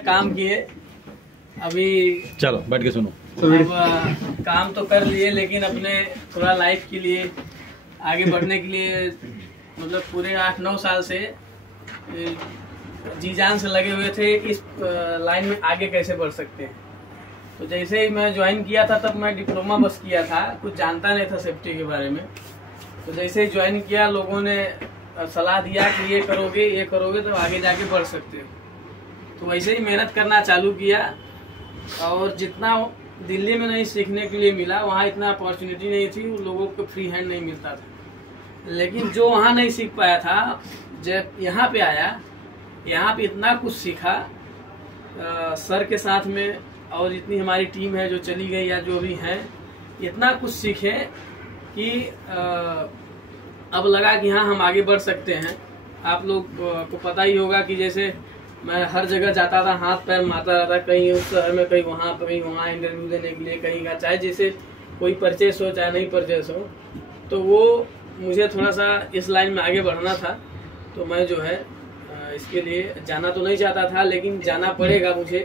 काम किए अभी। चलो बैठ के सुनो। अब काम तो कर लिए, लेकिन अपने थोड़ा लाइफ के लिए आगे बढ़ने के लिए मतलब पूरे 8-9 साल से जी जान से लगे हुए थे इस लाइन में आगे कैसे बढ़ सकते हैं। तो जैसे ही मैं ज्वाइन किया था तब मैं डिप्लोमा बस किया था, कुछ जानता नहीं था सेफ्टी के बारे में। तो जैसे ही ज्वाइन किया लोगों ने सलाह दिया कि ये करोगे तो आगे जाके बढ़ सकते हो। तो वैसे ही मेहनत करना चालू किया, और जितना दिल्ली में नहीं सीखने के लिए मिला वहाँ इतना अपॉर्चुनिटी नहीं थी, उन लोगों को फ्री हैंड नहीं मिलता था। लेकिन जो वहाँ नहीं सीख पाया था, जब यहाँ पे आया, यहाँ पे इतना कुछ सीखा सर के साथ में, और इतनी हमारी टीम है जो चली गई या जो भी है, इतना कुछ सीखे कि अब लगा कि हाँ हम आगे बढ़ सकते हैं। आप लोग को पता ही होगा कि जैसे मैं हर जगह जाता था, हाथ पैर मारता रहता, कहीं उस शहर में कहीं वहाँ इंटरव्यू देने के लिए कहीं का, चाहे जैसे कोई परचेस हो चाहे नहीं परचेस हो। तो वो मुझे थोड़ा सा इस लाइन में आगे बढ़ना था, तो मैं जो है इसके लिए जाना तो नहीं चाहता था, लेकिन जाना पड़ेगा मुझे,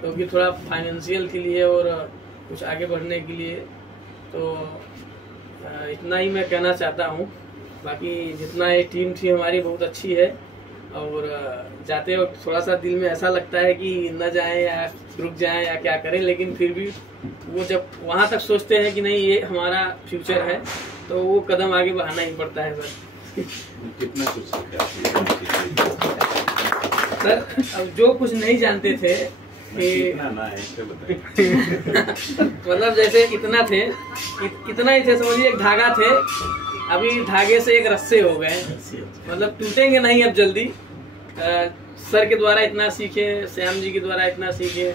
क्योंकि थोड़ा फाइनेंशियल के लिए और कुछ आगे बढ़ने के लिए। तो इतना ही मैं कहना चाहता हूँ। बाकी जितना ये टीम थी हमारी बहुत अच्छी है, और जाते वक्त थोड़ा सा दिल में ऐसा लगता है कि न जाएं या रुक जाएं या क्या करें, लेकिन फिर भी वो जब वहाँ तक सोचते हैं कि नहीं ये हमारा फ्यूचर है, तो वो कदम आगे बढ़ाना ही पड़ता है सर। कितना कुछ सर अब जो कुछ नहीं जानते थे कि मतलब जैसे इतना ही थे, समझिए एक धागा थे, अभी धागे से एक रस्से हो गए, मतलब टूटेंगे नहीं अब जल्दी। सर के द्वारा इतना सीखे, श्याम जी के द्वारा इतना सीखे,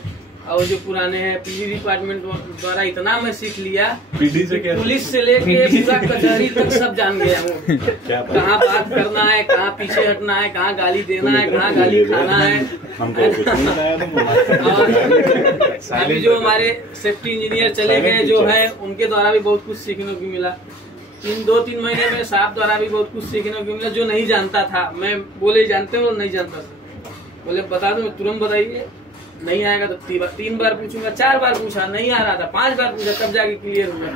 और जो पुराने हैं पीडी डिपार्टमेंट द्वारा इतना मैं सीख लिया। पुलिस से लेके पूरा कचहरी तक सब जान गया हूँ। कहाँ बात करना है, कहाँ पीछे हटना है, कहाँ गाली देना है, कहाँ गाली खाना है। और अभी जो हमारे सेफ्टी इंजीनियर चले गए जो है, उनके द्वारा भी बहुत कुछ सीखने को मिला। 2-3 महीने में साहब द्वारा भी बहुत कुछ सीखने को मिला, जो नहीं जानता था। मैं बोले जानते हो, नहीं जानता था, बोले बता दो, मैं तुरंत बताइए। नहीं आएगा तो 3 बार पूछूंगा, 4 बार पूछा, नहीं आ रहा था, 5 बार पूछा, तब जाके क्लियर हुआ।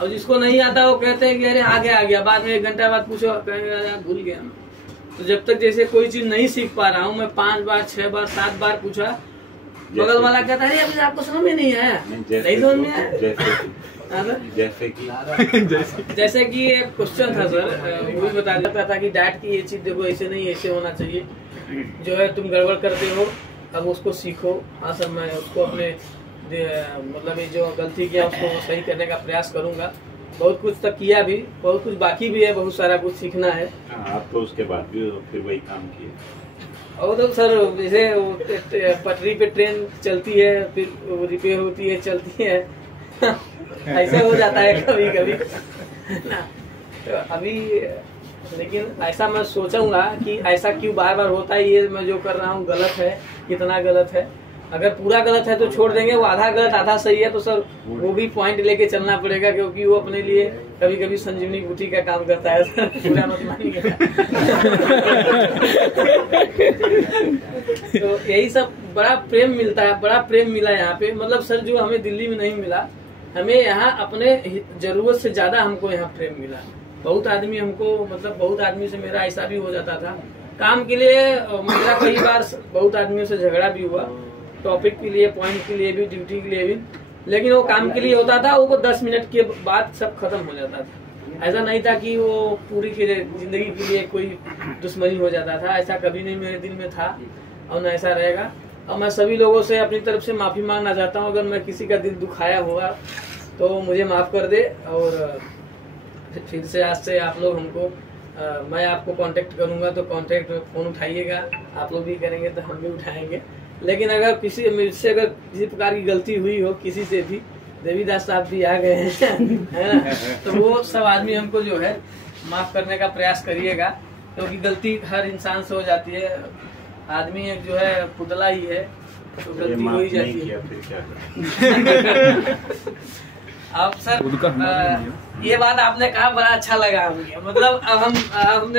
और जिसको नहीं आता वो कहते हैं कि अरे आ गया, बाद में 1 घंटा बाद पूछो, कहेंगे भूल गया। तो जब तक जैसे कोई चीज नहीं सीख पा रहा हूँ, मैं 5 बार 6 बार 7 बार पूछा, बगल वाला कहता है अभी आपको समझ में नहीं आया, नहीं समझ में आया। जैसे कि एक क्वेश्चन था सर, वो भी बता देता था कि डाइट की ये चीज देखो, ऐसे नहीं ऐसे होना चाहिए, जो है तुम गड़बड़ करते हो, अब उसको सीखो। हाँ सर, मैं उसको अपने मतलब ये जो गलती किया उसको सही करने का प्रयास करूंगा। बहुत कुछ तक किया भी, बहुत कुछ बाकी भी है, बहुत सारा कुछ सीखना है। आप तो उसके बाद भी फिर वही काम किए। और तो सर जैसे पटरी पे ट्रेन चलती है, फिर रिपेयर होती है, चलती है ऐसे हो जाता है कभी कभी ना। तो अभी लेकिन ऐसा मैं सोचूंगा कि ऐसा क्यों बार बार होता है, ये मैं जो कर रहा हूँ गलत है, कितना गलत है। अगर पूरा गलत है तो छोड़ देंगे, वो आधा गलत आधा सही है तो सर वो भी पॉइंट लेके चलना पड़ेगा, क्योंकि वो अपने लिए कभी कभी संजीवनी बूटी का काम करता है सर, पूरा मत मानिएगा। तो यही सब बड़ा प्रेम मिलता है, बड़ा प्रेम मिला यहाँ पे। मतलब सर जो हमें दिल्ली में नहीं मिला, हमें यहाँ अपने जरूरत से ज्यादा हमको यहाँ प्रेम मिला। बहुत आदमी हमको, मतलब बहुत आदमी से मेरा ऐसा भी हो जाता था काम के लिए, मेरा कई बार बहुत आदमियों से झगड़ा भी हुआ, टॉपिक के लिए, पॉइंट के लिए भी, ड्यूटी के लिए भी, लेकिन वो काम के लिए होता था, वो 10 मिनट के बाद सब खत्म हो जाता था। ऐसा नहीं था कि वो पूरी जिंदगी के लिए कोई दुश्मनी हो जाता था, ऐसा कभी नहीं मेरे दिल में था और न ऐसा रहेगा। और मैं सभी लोगों से अपनी तरफ से माफी मांगना चाहता हूँ, अगर मैं किसी का दिल दुखाया हुआ तो मुझे माफ कर दे। और फिर से आज से आप लोग हमको मैं आपको कांटेक्ट करूंगा तो कांटेक्ट में फोन उठाइएगा, आप लोग भी करेंगे तो हम भी उठाएंगे। लेकिन अगर मुझसे अगर किसी प्रकार की गलती हुई हो किसी से भी, देवीदास साहब भी आ गए हैं है ना, तो वो सब आदमी हमको जो है माफ करने का प्रयास करिएगा, क्योंकि गलती हर इंसान से हो जाती है। आदमी एक जो है पुतला ही है, तो गलती हो ही जाती है। अब सर ये बात आपने कहा बड़ा अच्छा लगा मुझे, मतलब अब हमने